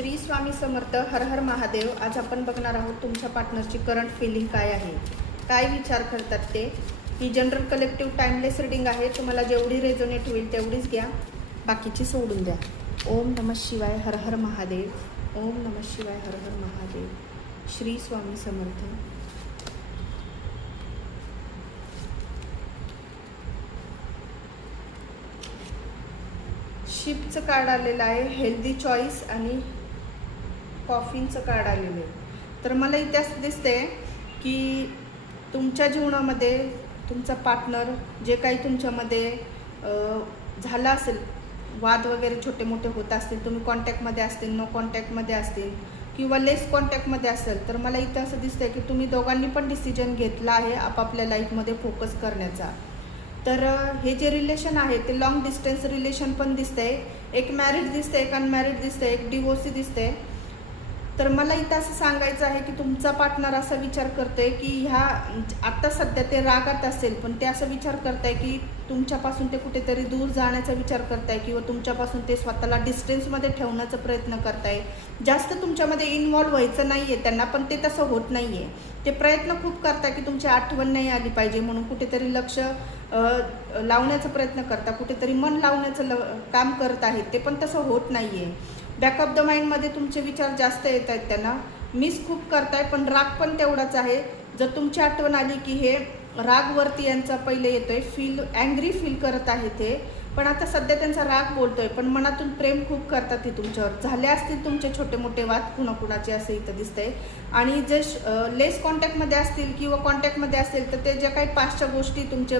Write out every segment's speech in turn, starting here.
श्री स्वामी समर्थ. हर हर महादेव. आज आपण बघणार आहोत तुमच्या पार्टनरची करंट फिलिंग काय आहे, काय विचार करतात ते. ही जनरल कलेक्टिव्ह टाइमलेस रीडिंग आहे. तुम्हाला जेवढी रेझोनेट होईल तेवढीच घ्या, बाकीची सोडून द्या. ओम नमः शिवाय. हर हर महादेव. ओम नमः शिवाय. हर हर महादेव. श्री स्वामी समर्थ. शिपचं कार्ड आलेलं आहे, हेल्दी चॉईस आणि कॉफीचं कार्ड आलेलं आहे. तर मला इथे असं दिसते की तुमच्या जीवनामध्ये तुमचा पार्टनर जे काही तुमच्यामध्ये झालं असेल, वाद वगैरे छोटे मोठे होत असतील, तुम्ही कॉन्टॅक्टमध्ये असतील, नो कॉन्टॅक्टमध्ये असतील किंवा लेस कॉन्टॅक्टमध्ये असेल, तर मला इथं असं दिसतंय की तुम्ही दोघांनी पण डिसिजन घेतला आहे आपापल्या लाईफमध्ये फोकस करण्याचा. तर हे जे रिलेशन आहे ते लॉंग डिस्टन्स रिलेशन पण दिसतंय, एक मॅरिड दिसतंय, एक अनमॅरिड दिसतंय, एक डिवोर्सी दिसतंय. तर मला इथं असं सांगायचं आहे की तुमचा पार्टनर असा विचार करतोय की ह्या आत्ता सध्या ते रागात असेल, पण ते असं विचार करताय की तुमच्यापासून ते कुठेतरी दूर जाण्याचा विचार करताय किंवा तुमच्यापासून ते स्वतःला डिस्टन्समध्ये ठेवण्याचा प्रयत्न करताय. जास्त तुमच्यामध्ये इन्व्हॉल्व व्हायचं नाही आहे त्यांना, पण ते तसं होत नाही आहे. ते प्रयत्न खूप करताय की तुमची आठवण नाही आली पाहिजे म्हणून कुठेतरी लक्ष लावण्याचा प्रयत्न करता, कुठेतरी मन लावण्याचं काम करत आहेत ते, पण तसं होत नाही आहे. बॅक ऑफ द माइंडमध्ये तुमचे विचार जास्त येत आहेत त्यांना. मिस खूप करताय, पण राग पण तेवढाच आहे. जर तुमची आठवण आली की हे रागवरती यांचा पहिले येतोय, ॲंग्री फील करत आहे ते, पण आता सध्या त्यांचा राग बोलतोय, पण मनातून प्रेम खूप करतात ते तुमच्यावर. झाले असतील तुमचे छोटे मोठे वाद कुणाकुणाचे असं इथं दिसतंय. आणि जे लेस कॉन्टॅक्टमध्ये असतील किंवा कॉन्टॅक्टमध्ये असतील, तर ते ज्या काही पाचच्या गोष्टी तुमचे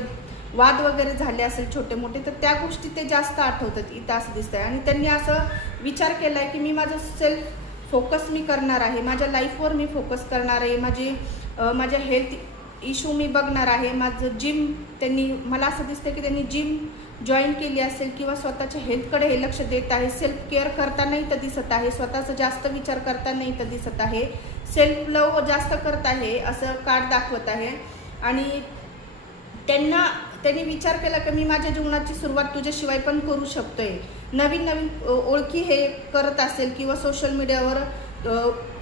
वाद वगैरे झाले असेल छोटे मोठे, तर त्या गोष्टी ते जास्त आठवतात इथं असं दिसतंय. आणि त्यांनी असं विचार केला आहे की मी माझं सेल्फ फोकस मी करणार आहे, माझ्या लाईफवर मी फोकस करणार आहे, माझ्या हेल्थ इश्यू मी बघणार आहे, माझं जिम मला असं दिसतं की त्यांनी जिम जॉईन केली असेल किंवा स्वतःच्या हेल्थकडे हे लक्ष देत आहे. सेल्फ केअर करतानाही तर दिसत आहे, स्वतःचा जास्त विचार करतानाही तर दिसत आहे, सेल्फ लव जास्त करत आहे असं कार्ड दाखवत आहे. आणि त्यांनी विचार केला की मी माझ्या जीवनाची सुरुवात तुझ्याशिवाय पण करू शकतोय. नवीन नवीन ओळखी हे करत असेल किंवा सोशल मीडियावर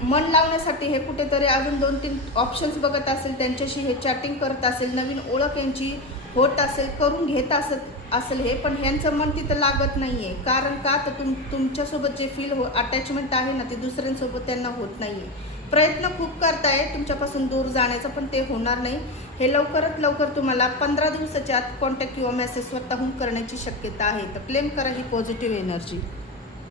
मन लावण्यासाठी हे कुठेतरी अजून 2-3 ऑप्शन्स बघत असेल, त्यांच्याशी हे चॅटिंग करत असेल, नवीन ओळख यांची होत असेल, करून घेत असेल हे, पण ह्यांचं मन तिथं लागत नाही आहे. कारण का, तर तुमच्यासोबत जे अटॅचमेंट आहे ना, ते दुसऱ्यांसोबत त्यांना होत नाही आहे. प्रयत्न खूप करताय तुमच्यापासून दूर जाण्याचा, पण ते होणार नाही. हे लवकरात लवकर तुम्हाला 15 दिवसाच्या आत कॉन्टॅक्ट किंवा मेसेज स्वतःहून करण्याची शक्यता आहे. तर क्लेम करा ही पॉझिटिव्ह एनर्जी.